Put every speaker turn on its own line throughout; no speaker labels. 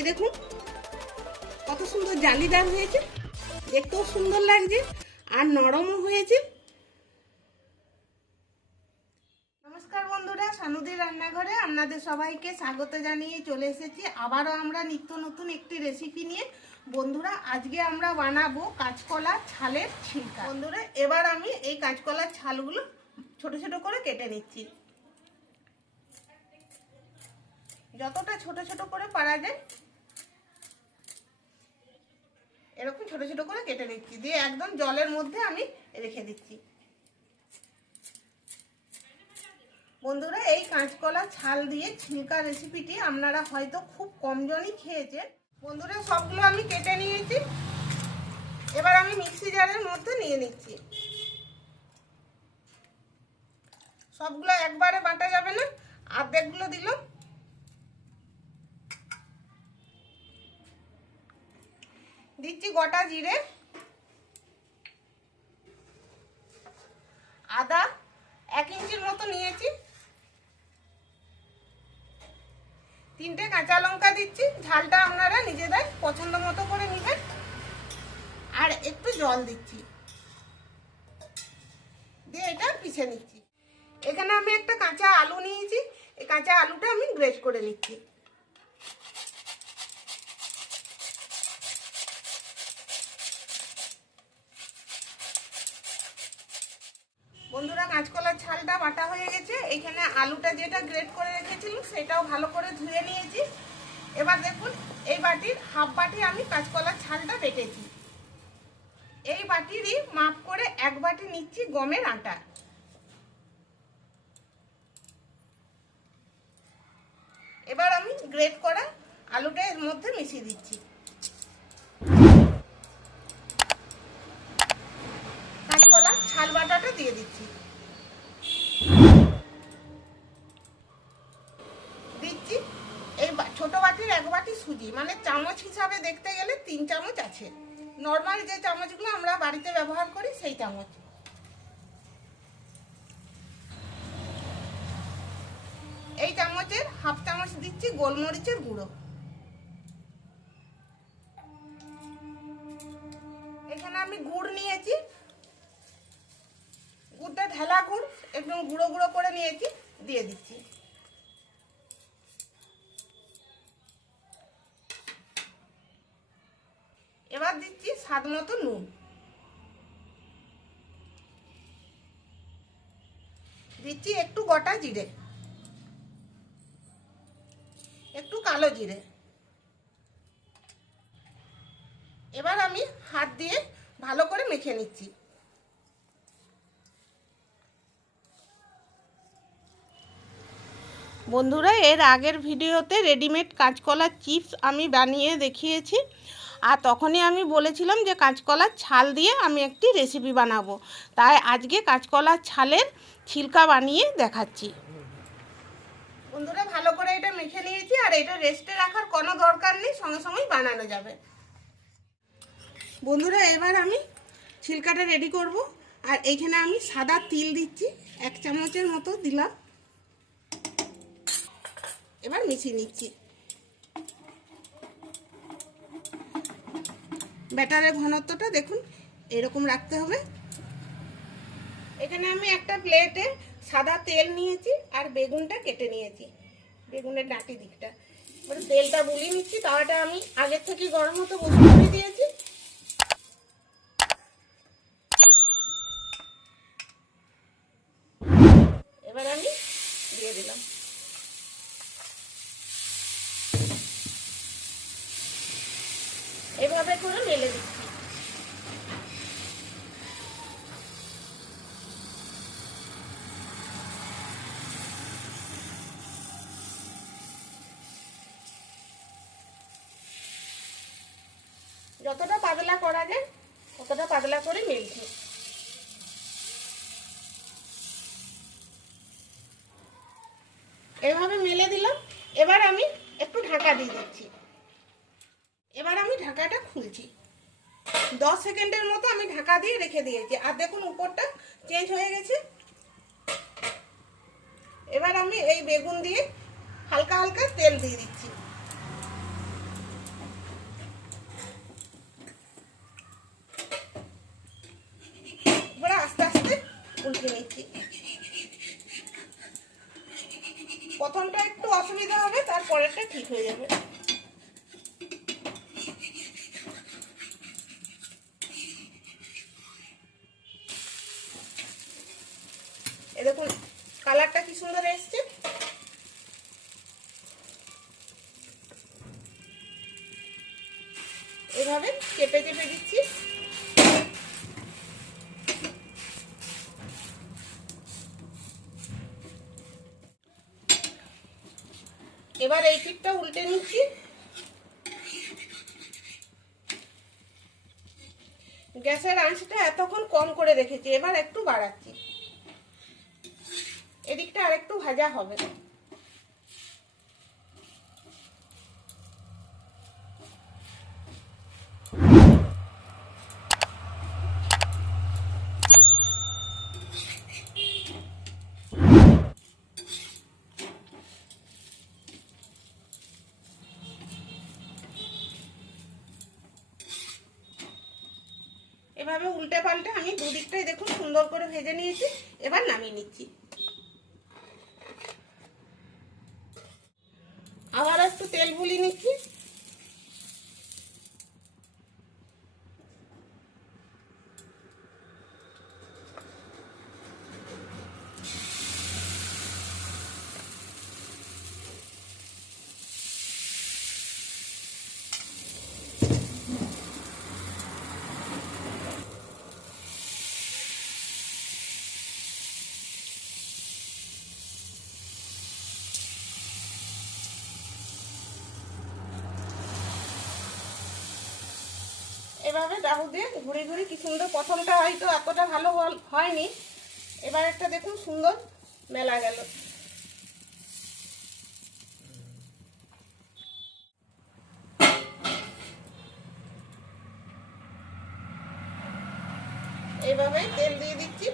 এই দেখুন, কত সুন্দর জালিদার হয়েছে, দেখতেও সুন্দর লাগছে আর নরমও হয়েছে। নমস্কার বন্ধুরা, সানুদের রান্নাঘরে আপনাদের সবাইকে স্বাগত জানিয়ে চলে এসেছি। আবারও আমরা নিত্য নতুন একটি রেসিপি নিয়ে। বন্ধুরা, আজকে আমরা বানাবো কাঁচকলা ছালের ছিলকা। বন্ধুরা, এবার আমি এই কাঁচকলার ছালগুলো ছোট ছোট করে কেটে নিচ্ছি। যতটা ছোট ছোট করে পারা যায় এরকম ছোট ছোট করে কেটে নিচ্ছি। দিয়ে একদম জলের মধ্যে আমি রেখে দিচ্ছি। বন্ধুরা, এই কাঁচকলা ছাল দিয়ে ছিলকা রেসিপিটি আপনারা হয়তো খুব কমজনই খেয়েছেন। বন্ধুরা, সবগুলো আমি কেটে নিয়েছি। এবার আমি মিক্সি জারের মধ্যে নিয়ে নিচ্ছি। সবগুলো একবারে বাটা যাবে না। অর্ধেকগুলো দিলাম। দিচ্ছি গোটা জিরে। আদা এক ইঞ্চির মতো নিয়েছি। তিনটে কাঁচা লঙ্কা দিচ্ছি। ঝালটা আপনারা নিজেদের পছন্দ মতো করে নেবেন। আর একটু জল দিচ্ছি। দিয়ে এটা পিষে নিচ্ছি। এখানে আমি একটা কাঁচা আলু নিয়েছি। এই কাঁচা আলুটা আমি গ্রেট করে নিচ্ছি। বন্ধুরা কাঁচকলার ছালটা বাটা হয়ে গেছে। এইখানে আলুটা যেটা গ্রেট করে রেখেছিলাম, সেটাও ভালো করে ধুয়ে নিয়েছি। এবার দেখুন, এই বাটির হাফ বাটি আমি কাঁচকলার ছালটা বেটেছি। এই বাটিরই মাপ করে এক বাটি নিচ্ছি গমের আটা। এবার আমি গ্রেট করা আলুটা এর মধ্যে মিশিয়ে দিচ্ছি। কাঁচকলা ছাল বাটাটা দিয়ে দিচ্ছি। দিচ্ছি। এই ছোট বাটির এক বাটি সুজি মানে চামচ হিসাবে দেখতে গেলে তিন চামচ আছে। নর্মাল যে চামচগুলো আমরা বাড়িতে ব্যবহার করি, সেই চামচ। এই চামচের হাফ চামচ দিচ্ছি গোলমরিচের গুঁড়ো। গুঁড়ো গুঁড়ো করে নিয়েছি, দিয়ে দিচ্ছি। এবার দিচ্ছি স্বাদ মতো নুন। দিচ্ছি একটু গোটা জিরে। একটু কালো জিরে। এবার আমি হাত দিয়ে ভালো করে মেখে নিচ্ছি। বন্ধুরা, এর আগের ভিডিওতে রেডিমেড কাঁচকলার চিপস আমি বানিয়ে দেখিয়েছি। আর তখনই আমি বলেছিলাম যে কাঁচকলার ছাল দিয়ে আমি একটি রেসিপি বানাবো। তাই আজকে কাঁচকলার ছালের ছিলকা বানিয়ে দেখাচ্ছি। বন্ধুরা, ভালো করে এটা মেখে নিয়েছি আর এটা রেস্টে রাখার কোনো দরকার নেই, সঙ্গে সঙ্গেই বানানো যাবে। বন্ধুরা, এবার আমি ছিলকাটা রেডি করব। আর এইখানে আমি সাদা তিল দিচ্ছি, এক চামচের মতো দিলাম। এবার মিশিয়ে নিচ্ছি ব্যাটারের ঘনত্বটা দেখুন, এরকম রাখতে হবে। এখানে আমি একটা প্লেটে সাদা তেল নিয়েছি আর বেগুনটা কেটে নিয়েছি, বেগুনের ডাঁটি দিকটা। এবারে তেলটা বুলিয়ে নিচ্ছি, তাওয়াটা আমি আগের থেকে গরম মতো বসে করে দিয়েছি এবার আমি দিয়ে দিলাম এভাবে করে মেলে দিচ্ছি। যতটা পাতলা করা যায়, ততটা পাতলা করে মেলছি। এভাবে মেলে দিলাম। এবার আমি একটু ঢাকা দিয়ে দিচ্ছি। এবার আমি ঢাকাটা খুলছি। দশ সেকেন্ডের মতো আমি ঢাকা দিয়ে রেখে দিয়েছি। আর দেখুন উপরটা চেঞ্জ হয়ে গেছে। এবার আমি এই বেগুন দিয়ে হালকা হালকা তেল দিয়ে দিচ্ছি। আস্তে আস্তে নিচ্ছি। প্রথমটা একটু অসুবিধা হবে, তারপরেরটা ঠিক হয়ে যাবে। এ দেখুন, কালারটা কি সুন্দর এসছে? এভাবে চেপে চেপে দিচ্ছি। এবার এই পিঠটা উল্টে নিচ্ছি। গ্যাসের আঁচটা এতক্ষণ কম করে রেখেছি, এবার একটু বাড়াচ্ছি। এদিকটা আরেকটু ভাজা হবে। এভাবে উল্টে পাল্টে আমি দুদিকটাই দেখুন সুন্দর করে ভেজে নিয়েছি, এবার নামিয়ে নিচ্ছি আবার একটু তেল বুলি নিচ্ছি এভাবে ডাহু দিয়ে ঘুরে ঘুরে কি সুন্দর প্রথমটা হয়তো এতটা ভালো হয়নি। এবার একটা দেখুন সুন্দর মেলা গেল এইভাবে তেল দিয়ে দিচ্ছি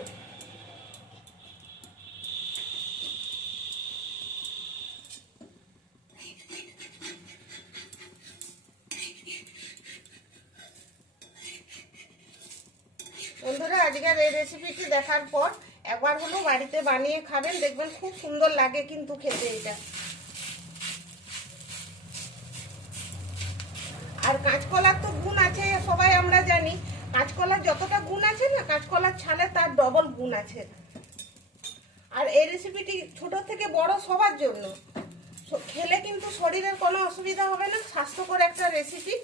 বন্ধুরা আজকের এই রেসিপিটি দেখার পর একবার হলো বাড়িতে বানিয়ে খাবেন, দেখবেন খুব সুন্দর লাগে কিন্তু খেতে এটা। আর কাঁচকলার তো গুণ আছে, সবাই আমরা জানি। কাঁচকলার যতটা গুণ আছে না, কাঁচকলার ছালে তার ডবল গুণ আছে। আর এই রেসিপিটি ছোট থেকে বড় সবার জন্য। খেলে কিন্তু শরীরের কোনো অসুবিধা হবে না, স্বাস্থ্যকর একটা রেসিপি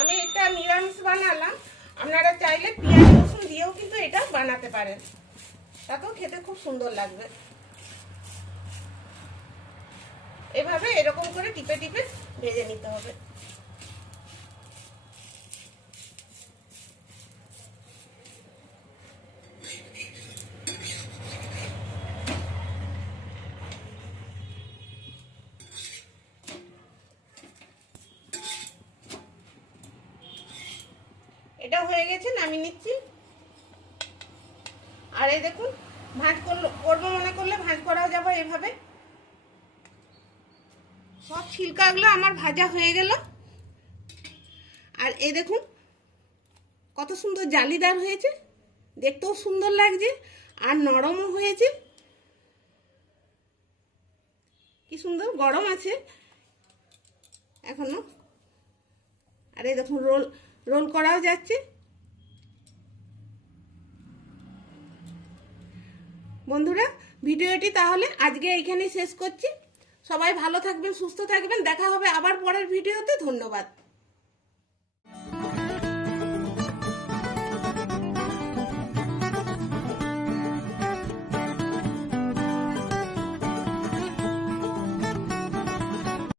আমি এটা নিরামিষ বানালাম আপনারা চাইলে পেঁয়াজ রসুন দিয়েও কিন্তু এটা বানাতে পারেন। তাতেও খেতে খুব সুন্দর লাগবে। এভাবে এরকম করে টিপে টিপে ভেজে নিতে হবে। এটা হয়ে গেছে, নামিয়ে নিচ্ছি। আর এই দেখুন, ভাঁজ করল, করব মনে করলে ভাঁজ করাও যাবে এভাবে। সব ছিলকাগুলো আমার ভাজা হয়ে গেল। আর এই দেখুন, কত সুন্দর জালিদার হয়েছে। দেখতেও সুন্দর লাগছে, আর নরমও হয়েছে। কি সুন্দর, গরম আছে এখনও। আর এই দেখুন, রোল রোল করাও যাচ্ছে। বন্ধুরা, ভিডিওটি তাহলে আজকে এইখানেই শেষ করছি। সবাই ভালো থাকবেন, সুস্থ থাকবেন। দেখা হবে আবার পরের ভিডিওতে। ধন্যবাদ।